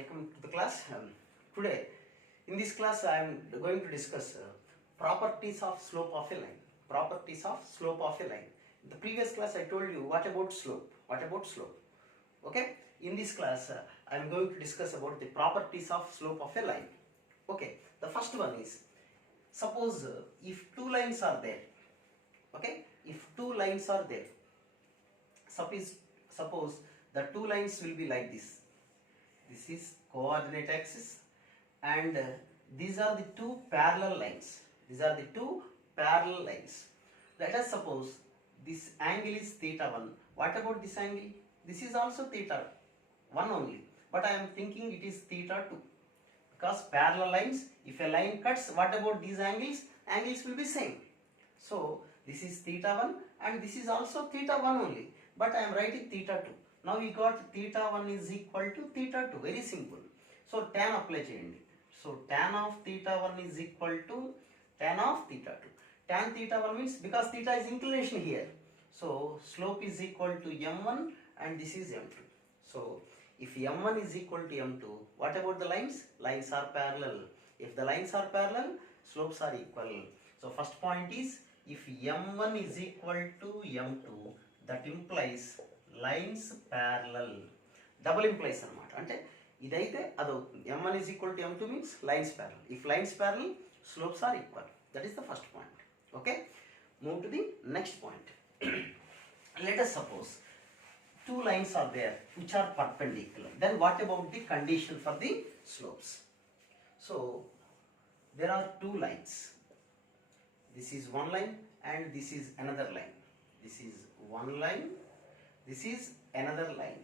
welcome to the class. Today, in this class, I am going to discuss properties of slope of a line. Properties of slope of a line. In the previous class, I told you what about slope. What about slope? Okay. In this class, I am going to discuss about the properties of slope of a line. Okay. The first one is, suppose if two lines are there. Okay. If two lines are there, suppose the two lines will be like this. This is coordinate axis, and these are the two parallel lines. These are the two parallel lines. Let us suppose this angle is theta 1. What about this angle? This is also theta 1 only, but I am thinking it is theta 2, because parallel lines, if a line cuts, what about these angles? Angles will be same. So this is theta 1 and this is also theta 1 only, but I am writing theta 2. Now we got theta 1 is equal to theta 2. Very simple. So tan apply cheyandi. So tan of theta 1 is equal to tan of theta 2. Tan theta 1 means, because theta is inclination here, so slope is equal to m1 and this is m2. So if m1 is equal to m2, what about the lines? Lines are parallel. If the lines are parallel, slopes are equal. So first point is, if m1 is equal to m2, that implies lines parallel. Double implies అనమాట. అంటే ఇదైతే అదవుతుంది. m1 is equal to m2 means lines parallel. If lines parallel, slopes are equal. That is the first point. Okay. Move to the next point. Let us suppose two lines are there which are perpendicular. Then what about the condition for the slopes? So there are two lines. This is one line and this is another line. This is one line. This is another line.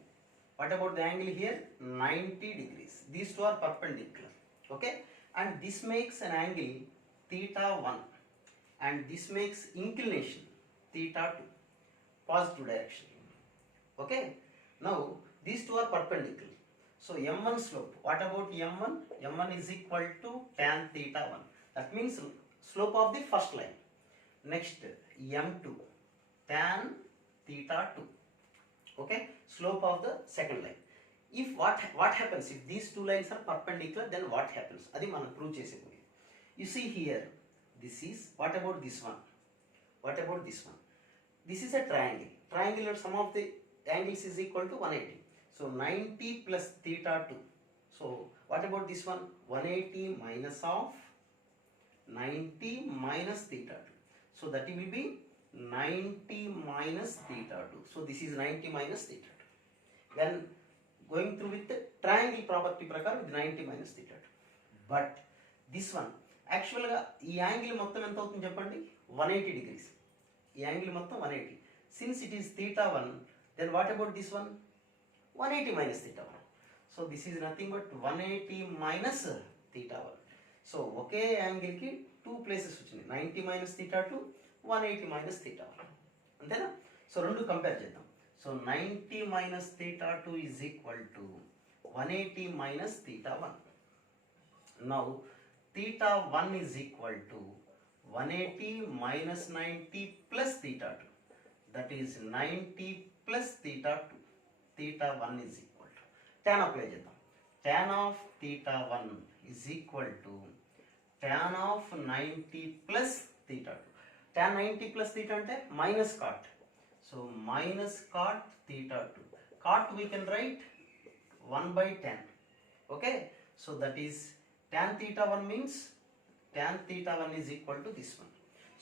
What about the angle here? 90 degrees. These two are perpendicular. Okay. And this makes an angle theta 1. And this makes inclination theta 2. Positive direction. Okay. Now these two are perpendicular. So m1 slope. What about m1? m1 is equal to tan theta 1. That means slope of the first line. Next m2 tan theta 2. Okay, slope of the second line. If what happens if these two lines are perpendicular, then what happens? Adi manam prove chesepoyi. You see here, this is, what about this one? What about this one? This is a triangle. Triangular sum of the angles is equal to 180. So 90 plus theta 2. So what about this one? 180 minus of 90 minus theta 2. So that will be 90 minus theta 2. So this is 90 minus theta 2. When going through with the triangle property prakaram, with 90 minus theta 2. But this one, actually ee angle mottham enta avutundi cheppandi? 180 degrees. Ee angle mottham 180. Since it is theta 1, then what about this one? 180 minus theta 1. So this is nothing but 180 minus theta 1. So okay angle కి two places వచ్చినాయి. 90 minus theta 2, 180 minus theta 1. అంతేనా? So రెండు compare చేద్దాం. So 90 minus theta 2 is equal to 180 minus theta 1. Now theta 1 is equal to 180 minus 90 plus theta 2. That is 90 plus theta 2. Theta 1 is equal to, tan apply చేద్దాం. Tan of theta 1 is equal to tan of 90 plus theta 2. Tan 90 plus theta ante minus cot. So minus cot theta 2. Cot we can write 1 by 10. Okay. So that is tan theta 1 means tan theta 1 is equal to this one.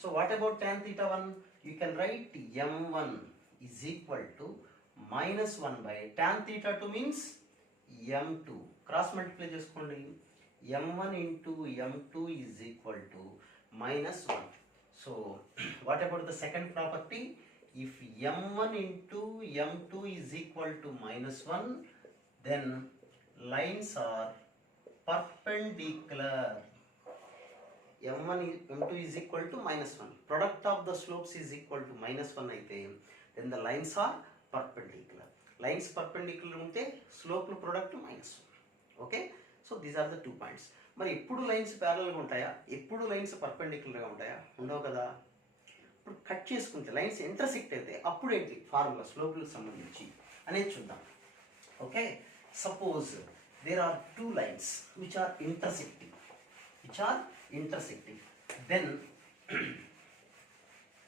So what about tan theta 1? You can write m1 is equal to minus 1 by tan theta 2 means m2. Cross multiply చేసుకోండి. m1 into m2 is equal to minus 1. So what about the second property? If m1 into m2 is equal to minus 1, then lines are perpendicular. m2 is equal to minus 1. Product of the slopes is equal to minus 1 అయితే, then the lines are perpendicular. Lines perpendicular ఉంటే slope product minus 1. Okay. So these are the 2 points. మరి ఎప్పుడు lines ప్యారలల్గా ఉంటాయా? ఎప్పుడు lines పర్పెండిక్యులర్గా ఉంటాయా? ఉండవు కదా. ఇప్పుడు కట్ చేసుకుంటే లైన్స్ ఇంటర్సెక్ట్ అయితే అప్పుడు ఏంటి ఫార్ములా స్లోప్లకు సంబంధించి అనేది చూద్దాం. Okay. Suppose there are two lines which are intersecting, then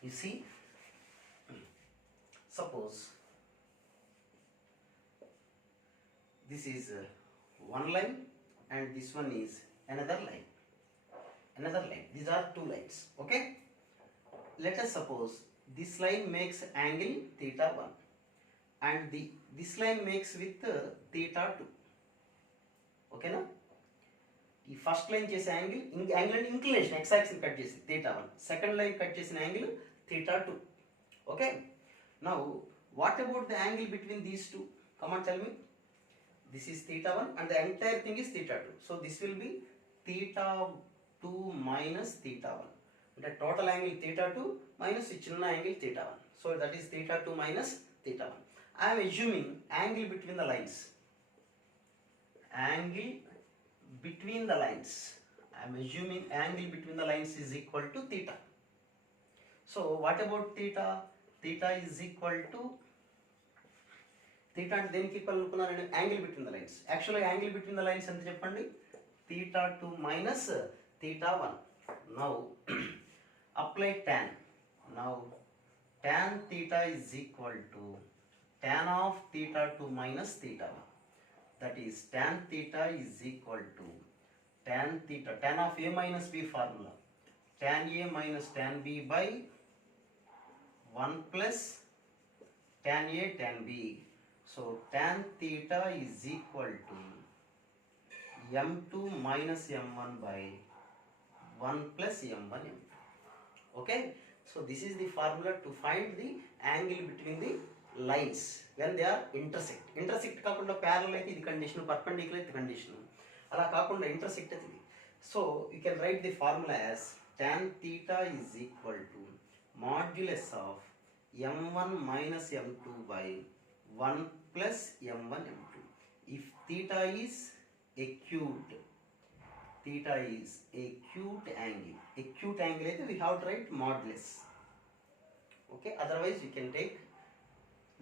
you see, suppose this is one line and this one is another line. These are two lines. Okay, let us suppose this line makes angle theta 1 and this line makes with theta 2. Okay na? ఈ first line చేసే angle and inclination X axis cut చేసి theta 1, second line cut చేసిన angle theta 2. Okay, now what about the angle between these two? Come on, tell me. This is theta 1 and the entire thing is theta 2. So this will be theta 2 minus theta 1. The total angle theta 2 minus the chinna angle theta 1. So that is theta 2 minus theta 1. I am assuming angle between the lines. Angle between the lines. I am assuming angle between the lines is equal to theta. So what about theta? Theta is equal to theta అంటే దేనికి equal అనుకున్నాను? Angle between the lines. యాక్చువల్గా angle between the lines ఎంత చెప్పండి? theta 2 minus theta 1. Now apply tan. Now tan theta is equal to tan of theta 2 minus theta 1. That is tan theta is equal to tan theta, tan of a minus b formula, tan a minus tan b by 1 plus tan a tan b. So tan theta is equal to m2 minus m1 by 1 plus m1 m2. Okay, so this is the formula to find the angle between the lines when they are intersect కాకుండా parallel అయితే ఇది condition, perpendicular అయితే condition, అలా కాకుండా intersect అయితే ఇది. So you can write the formula as tan theta is equal to modulus of m1 minus m2 by 1 plus m1 m2. If theta is acute angle, అయితే we have to write modulus. Okay, otherwise you can take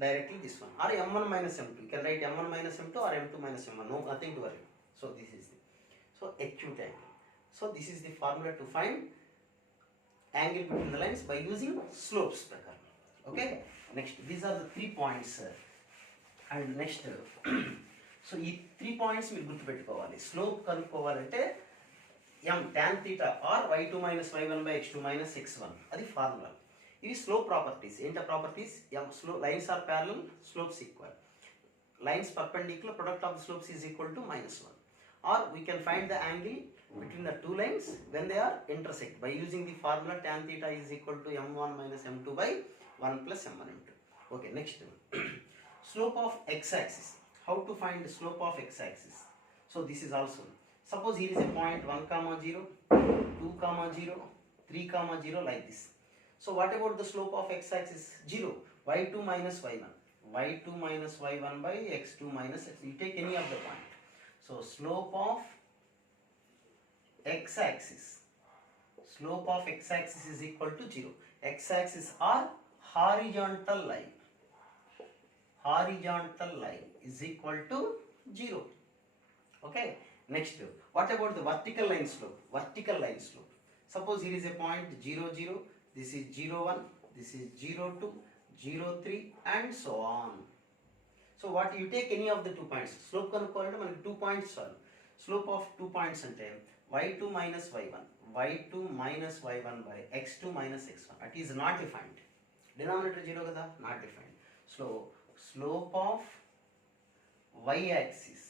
directly this one, or m1 minus m2. You can write m1 minus m2 or m2 minus m1. No, nothing to worry. So this is the acute angle. So this is the formula to find angle between the lines by using slopes prakaram. Okay, next these are the 3 points and next so ఈ 3 points మీరు గుర్తుపెట్టుకోవాలి. Slope కనుక్కోవాలంటే m tan theta or y2 minus y1 by x2 minus x1, అది ఫార్ములా. ఇవి slope properties. ఏంటా properties? Lines are parallel, slopes equal. Lines perpendicular, product of the slopes is equal to -1. Or we can find the angle between the two lines when they are intersect by using the formula tan theta is equal to m1 minus m2 by 1 plus m1 m2. Okay, next slope of x-axis. How to find the slope of x-axis? So this is also, suppose here is a point 1, 0, 2, 0, 3, 0 like this. So what about the slope of x-axis? 0. y2 minus y1. y2 minus y1 by x2 minus x. You take any of the point. So slope of x-axis is equal to 0. X-axis are horizontal line is equal to 0. Okay, next what about the vertical line slope? Suppose here is a point 0, 0, this is 0, 1, this is 0, 2, 0, 3 and so on. So what you take any of the 2 points. Slope కనుక్కోవాలంటే మనకి 2 points చాలు. Slope of 2 points అంటే y2 minus y1 by x2 minus x1. That is not defined. Denominator 0 కదా, not defined. So slope of y-axis,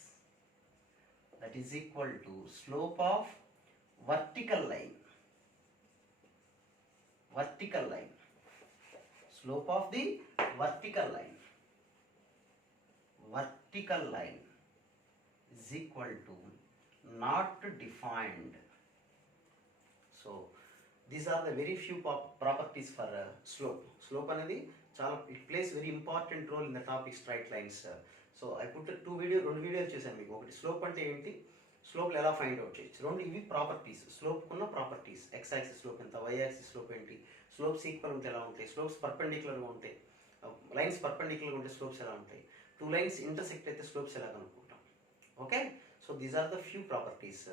that is equal to slope of vertical line. Slope of the vertical line is equal to not defined. So these are the very few properties for slope అనేది చాలా, it plays very important role in the topic straight lines. So I put రెండు వీడియోలు చేశాను మీకు. ఒకటి slope అంటే ఏంటి, స్లోప్లు ఎలా ఫైండ్ అవుట్ చేయొచ్చు, రెండు ఇవి ప్రాపర్టీస్. స్లోప్ ఉన్న ప్రాపర్టీస్, ఎక్స్ యాక్సిస్ స్లోప్ ఎంత, వై యాక్సిస్ స్లోప్ ఏంటి, స్లోప్స్ ఈక్వల్ ఉంటే ఎలా ఉంటాయి, స్లోప్స్ పర్పెండిక్యులర్గా ఉంటాయి, లైన్స్ పర్పెండిక్యులర్గా ఉంటే స్లోప్స్ ఎలా ఉంటాయి, 2 లైన్స్ ఇంటర్సెక్ట్ అయితే స్లోప్స్ ఎలా కనుక్కుంటాం. Okay, So these are the few properties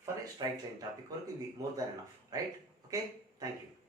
for a straight line topic work will be more than enough, right? Okay, thank you.